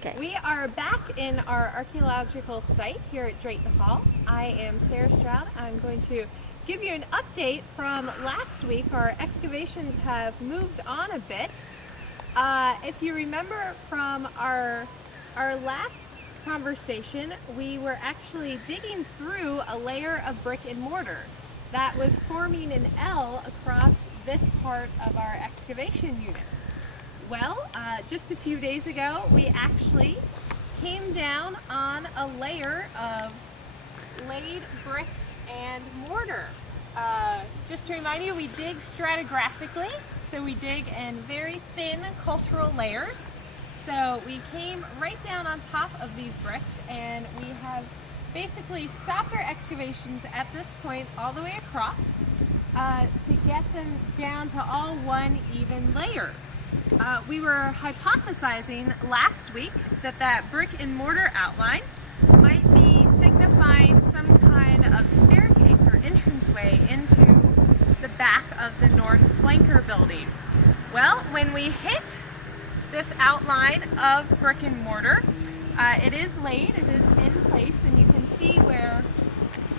Okay. We are back in our archaeological site here at Drayton Hall. I am Sarah Stroud. I'm going to give you an update from last week. Our excavations have moved on a bit. If you remember from our last conversation, we were actually digging through a layer of brick and mortar that was forming an L across this part of our excavation units. Well, just a few days ago, we actually came down on a layer of laid brick and mortar. Just to remind you, we dig stratigraphically, so we dig in very thin cultural layers. So we came right down on top of these bricks, and we have basically stopped our excavations at this point all the way across to get them down to all one even layer. We were hypothesizing last week that that brick and mortar outline might be signifying some kind of staircase or entranceway into the back of the north flanker building. Well, when we hit this outline of brick and mortar, it is laid, it is in place, and you can see where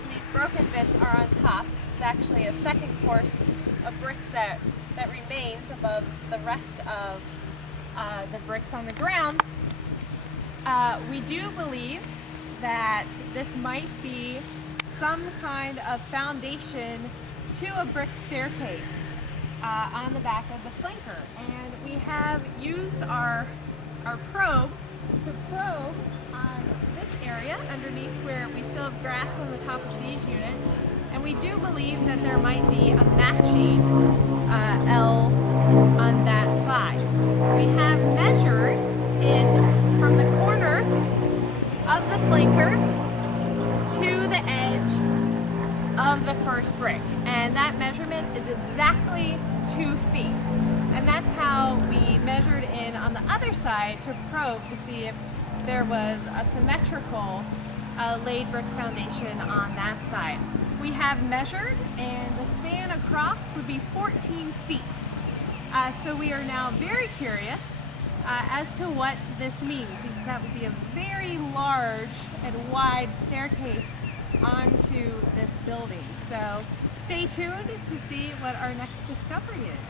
these broken bits are on top. This is actually a second course of bricks that remains above the rest of the bricks on the ground. We do believe that this might be some kind of foundation to a brick staircase on the back of the flanker. And we have used our probe to probe on this area underneath where we still have grass on the top of these units. And we do believe that there might be a matching L on that side. We have measured from the corner of the flanker to the edge of the first brick. And that measurement is exactly 2 feet. And that's how we measured in on the other side to probe to see if there was a symmetrical laid brick foundation on that side. We have measured, and the span across would be 14 feet. So we are now very curious as to what this means, because that would be a very large and wide staircase onto this building. So stay tuned to see what our next discovery is.